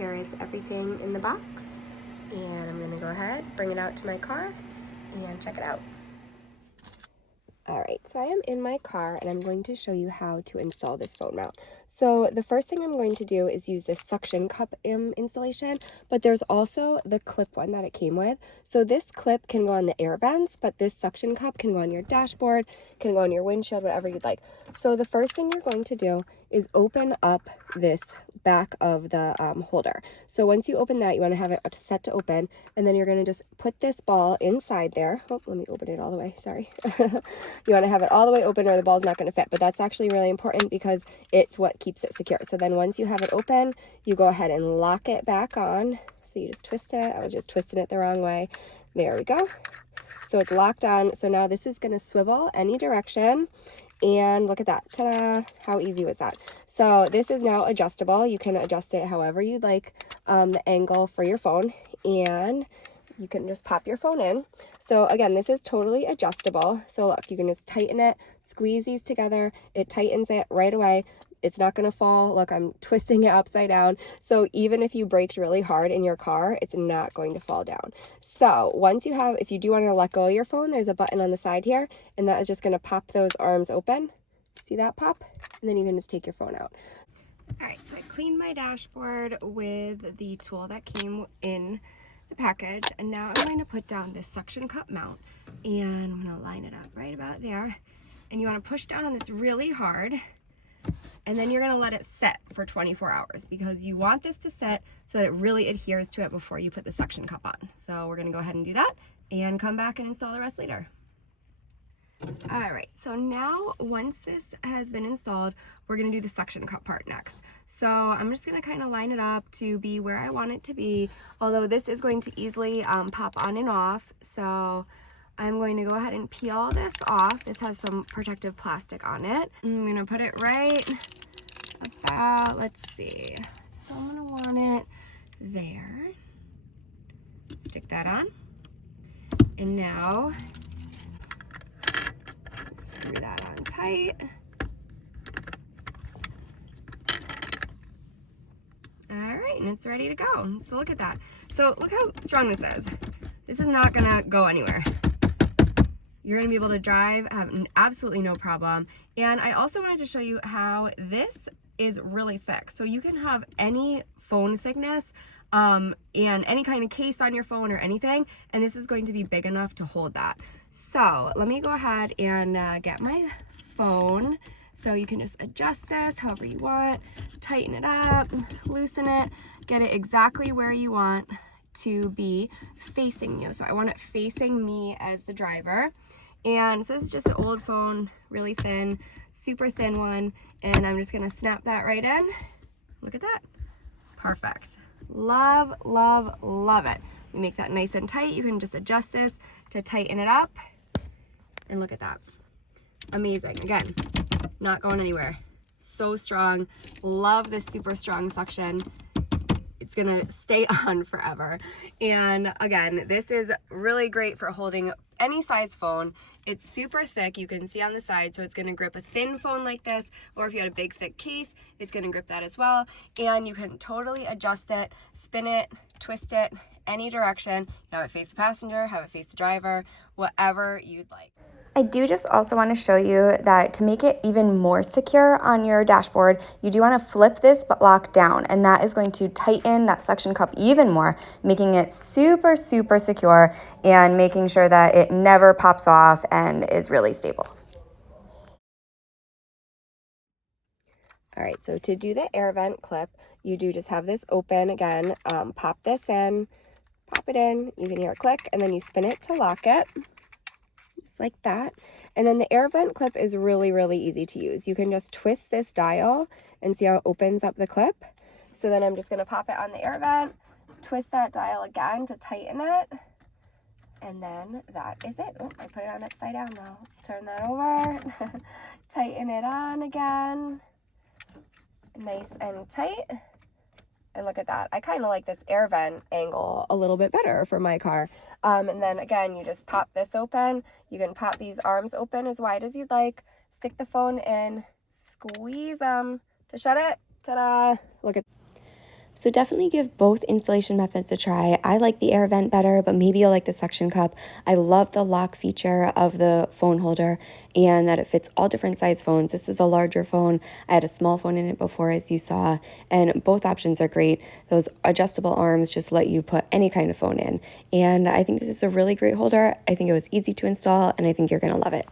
here is everything in the box, and I'm going to go ahead, bring it out to my car, and check it out. Alright, so I am in my car and I'm going to show you how to install this phone mount. So the first thing I'm going to do is use this suction cup installation, but there's also the clip one that it came with. So this clip can go on the air vents, but this suction cup can go on your dashboard, can go on your windshield, whatever you'd like. So the first thing you're going to do is open up this back of the holder. So once you open that, you want to have it set to open, and then you're going to just put this ball inside there. Oh, let me open it all the way, sorry. You want to have it all the way open or the ball's not going to fit, but that's actually really important because it's what keeps it secure. So then once you have it open, you go ahead and lock it back on. So you just twist it. I was just twisting it the wrong way. There we go. So it's locked on. So now this is going to swivel any direction. And look at that. Ta-da! How easy was that? So this is now adjustable. You can adjust it however you'd like, the angle for your phone, and you can just pop your phone in. So again, this is totally adjustable. So look, you can just tighten it, squeeze these together. It tightens it right away. It's not going to fall. Look, I'm twisting it upside down. So even if you braked really hard in your car, it's not going to fall down. So once you have, if you do want to let go of your phone, there's a button on the side here, and that is just going to pop those arms open. See that pop? And then you can just take your phone out. All right, so I cleaned my dashboard with the tool that came in the package, and now I'm going to put down this suction cup mount, and I'm going to line it up right about there. And you want to push down on this really hard, and then you're going to let it set for 24 hours because you want this to set so that it really adheres to it before you put the suction cup on. So we're going to go ahead and do that and come back and install the rest later. All right, so now once this has been installed, we're going to do the suction cup part next. So I'm just going to kind of line it up to be where I want it to be, although this is going to easily pop on and off. So I'm going to go ahead and peel this off. This has some protective plastic on it. I'm going to put it right about, let's see, so I'm going to want it there. Stick that on. And now screw that on tight. All right, and it's ready to go. So look at that. So look how strong this is. This is not gonna go anywhere. You're gonna be able to drive, have absolutely no problem. And I also wanted to show you how this is really thick. So you can have any phone thickness and any kind of case on your phone or anything, and this is going to be big enough to hold that. So let me go ahead and get my phone. So you can just adjust this however you want, tighten it up, loosen it, get it exactly where you want to be facing you. So I want it facing me as the driver. And so this is just an old phone, really thin, super thin one. And I'm just gonna snap that right in. Look at that, perfect. Love, love, love it. We make that nice and tight. You can just adjust this to tighten it up. And look at that. Amazing. Again, not going anywhere. So strong. Love this super strong suction. It's gonna stay on forever. And again, this is really great for holding any size phone. It's super thick, you can see on the side, so it's gonna grip a thin phone like this, or if you had a big thick case, it's gonna grip that as well. And you can totally adjust it, spin it, twist it, any direction. You have it face the passenger, have it face the driver, whatever you'd like. I do just also want to show you that to make it even more secure on your dashboard, you do want to flip this lock down, and that is going to tighten that suction cup even more, making it super, super secure and making sure that it never pops off and is really stable. All right, so to do the air vent clip, you do just have this open again, pop this in, pop it in, you can hear it click, and then you spin it to lock it. Like that. And then the air vent clip is really, really easy to use. You can just twist this dial and see how it opens up the clip. So then I'm just going to pop it on the air vent, twist that dial again to tighten it, and then that is it. Oh, I put it on upside down now. Let's turn that over. Tighten it on again. Nice and tight. And look at that. I kind of like this air vent angle a little bit better for my car. And then again, you just pop this open. You can pop these arms open as wide as you'd like. Stick the phone in, squeeze them to shut it. Ta-da! Look at So definitely give both installation methods a try. I like the air vent better, but maybe you'll like the suction cup. I love the lock feature of the phone holder and that it fits all different size phones. This is a larger phone. I had a small phone in it before, as you saw, and both options are great. Those adjustable arms just let you put any kind of phone in. And I think this is a really great holder. I think it was easy to install, and I think you're going to love it.